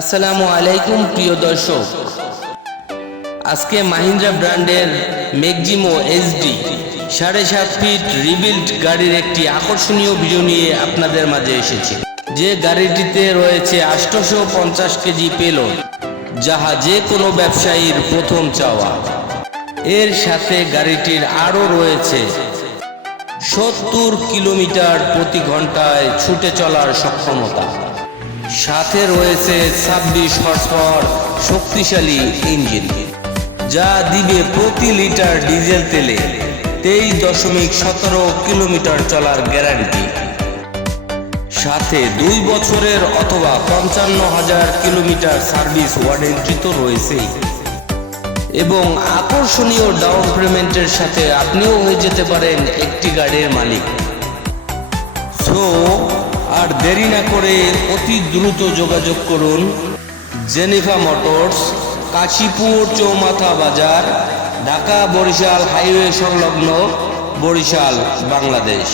আসসালামু আলাইকুম প্রিয় দর্শক, আজকে মাহিন্দ্রা ব্র্যান্ডের ম্যাক্সিমো এইচডি 7.5 ফিট রিবিল্ড গাড়ির একটি আকর্ষণীয় ভিডিও নিয়ে আপনাদের মাঝে এসেছি। যে গাড়িটিতে রয়েছে 850 কেজি পেলোড, যাহা যে কোনো ব্যবসায়ীর প্রথম চাওয়া। এর সাথে গাড়িটির আরও রয়েছে 70 কিলোমিটার প্রতি ঘন্টায় ছুটে চলার সক্ষমতা। সাথে রয়েছে 26 হর্স পাওয়ার শক্তিশালী ইঞ্জিন, যা দিবে প্রতি লিটার ডিজেল তেলে 23.17 কিলোমিটার চলার গ্যারান্টি। সাথে 2 বছরের অথবা 55,000 কিলোমিটার সার্ভিস ওয়ারেন্টি তো রয়েছেই। এবং আকর্ষণীয় ডাউন পেমেন্টের সাথে আপনিও হয়ে যেতে পারেন একটি গাড়ির মালিক। সো আর দেরি না করে অতি দ্রুত যোগাযোগ করুন জেনিফা মোটরস, কাশীপুর চৌমাথা বাজার, ঢাকা বরিশাল হাইওয়ে সংলগ্ন, বরিশাল, বাংলাদেশ।